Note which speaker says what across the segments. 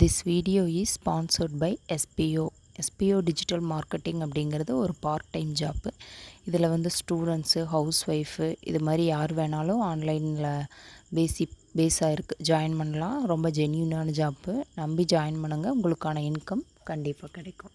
Speaker 1: This video is sponsored by SBO SBO digital marketing அப்படிங்கிறது ஒரு part time job இதில் வந்து ஸ்டூடெண்ட்ஸு ஹவுஸ் ஒய்ஃபு இது மாதிரி யார் வேணாலும் ஆன்லைனில் பேசிக் பேஸாக இருக்குது ஜாயின் பண்ணலாம். ரொம்ப ஜென்யூனான ஜாப்பு நம்பி ஜாயின் பண்ணுங்கள் உங்களுக்கான இன்கம் கண்டிப்பாக கிடைக்கும்.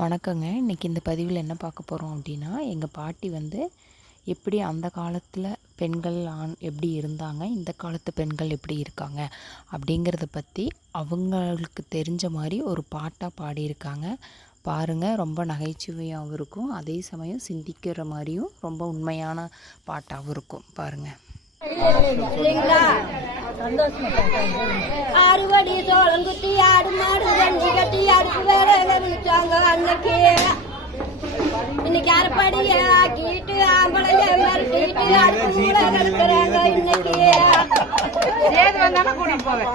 Speaker 1: வணக்கங்க. இன்றைக்கி இந்த பதிவில் என்ன பார்க்க போகிறோம் அப்படின்னா எங்கள் பாட்டி வந்து எப்படி அந்த காலத்தில் பெண்கள் ஆண் எப்படி இருந்தாங்க இந்த காலத்து பெண்கள் எப்படி இருக்காங்க அப்படிங்கிறத பற்றி அவங்களுக்கு தெரிஞ்ச மாதிரி ஒரு பாட்டாக பாடியிருக்காங்க. பாருங்கள் ரொம்ப நகைச்சுவையாகவும் இருக்கும். அதே சமயம் சிந்திக்கிற மாதிரியும் ரொம்ப உண்மையான பாட்டாகவும் இருக்கும். பாருங்கள்
Speaker 2: இல்லைங்களா? அறுவடி சோளம் குத்தி ஆடு மாடு வண்டி கட்டி அடுப்பு வேலை விழிச்சாங்க அன்னைக்கு. இன்னைக்கு அரைப்படிய ஆக்கிட்டு ஆம்பளைய மிரட்டிட்டு அடுப்பு கூட கிடக்குறாங்க இன்னைக்கு.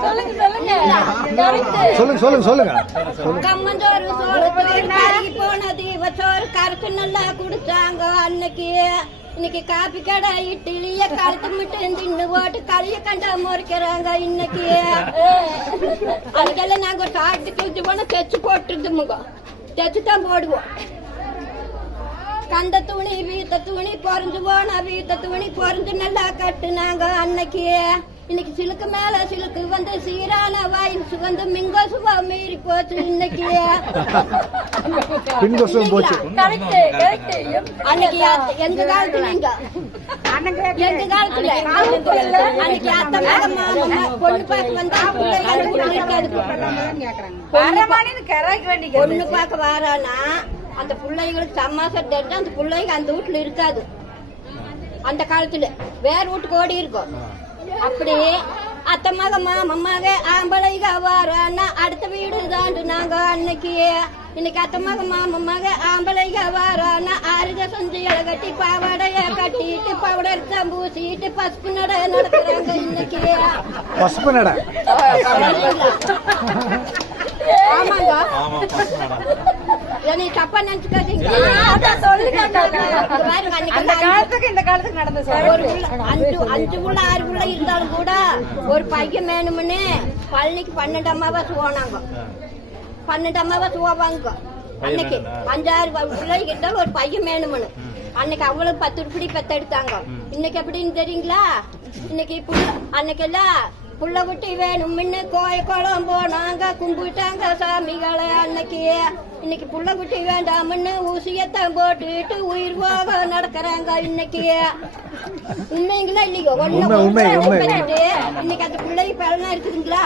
Speaker 3: சொல்லுங்க சொல்லுங்க. சொல்லுங்க
Speaker 2: கம்மஞ்சோறு சோளத்தோறு போன தீபச்சோறு கரைச்சு நல்லா குடிச்சாங்க அன்னைக்கு. இன்னைக்கு காப்பி கடை இட்லிய கழுத்து மட்டும் தின்னு போட்டு களிய கண்டா முறைக்கிறாங்க இன்னைக்கு. அதுக்கெல்லாம் நாங்க ஒரு சாப்பிட்டு கிழிச்சு போனா தைச்சு போட்டுருது முகம். தைச்சு தான் போடுவோம். கந்த துணி வீத்த துணி பொறிஞ்சு போனா வீத்த துணி பொறிஞ்சு நல்லா கட்டுனாங்க அன்னைக்கு. இன்னைக்கு சிலுக்கு மேல சிலுக்கு வந்து சீரான வயசு வந்து மிங்க சுபா மீறி போச்சு இன்னைக்கு. அன்னைக்கு அத்த- எங்க காலத்துலங்க எங்க காலத்துல? அன்னைக்கு அத்தை மக மாமா பொண்ணு பார்க்க வந்தா இருக்காது பொண்ணு பார்க்க வாரானா? அந்த பிள்ளைங்களுக்கு சம்மாசம் தெரிஞ்சு அந்த பிள்ளைங்க அந்த வீட்டுல இருக்காது. அந்த காலத்துல. வேற வீட்டுக்கு ஓடி இருக்கும். அப்படி அத்தை மக மாமா மக ஆம்பளைங்க வாரானா அடுத்த வீடு தாண்டு நாங்க அன்னைக்கு. இன்னைக்கு அத்தை மக மாமா மக ஆம்பளைங்க வாரானா அருக செஞ்சு இலை கட்டி பாவாடைய கட்டிட்டு பவுடர் பூசிட்டு பசுப்பு நட நடக்கிறாங்க இன்னைக்கு.
Speaker 3: பசுப்பு நட.
Speaker 2: ஆமாங்க. என்னை தப்பா நினைச்சுக்காதீங்க. அன்னைக்கு
Speaker 4: அந்த காலத்துக்கு இந்த காலத்துக்கு நடந்த
Speaker 2: ஒரு புள்ள- அஞ்சு அஞ்சு புள்ள ஆறு புள்ள இருந்தாலும் கூட ஒரு பையன் வேணும்னு பழனிக்கு பன்னெண்டு அம்மாவாசை போனாங்க பன்னெண்டு போவாங்க அன்னைக்கு அஞ்சாறு ப- பிள்ளைங்க இருந்தாலும் ஒரு பையன் வேணும்னு. அன்னைக்கு அவ்வளவு பத்து உருப்படி பெத்தெடுத்தாங்க. இன்னைக்கு எப்படின்னு தெரியுங்களா? இன்னைக்கு புள்ள அன்னைக்கெல்லாம் புள்ள குட்டி வேணும்னு கோய குளம் போனாங்க கும்பிட்டாங்க சாமிகளை அன்னைக்கு. இன்னைக்கு புள்ள குட்டி வேண்டாம்னு ஊசியத்தான் போட்டுட்டு உயிர் போக நடக்கிறாங்க இன்னைக்கு. உண்மைங்களா இல்லையோ? ஒண்ணு இன்னைக்கு அந்த பிள்ளைக்கு பலனா இருக்குதுங்களா?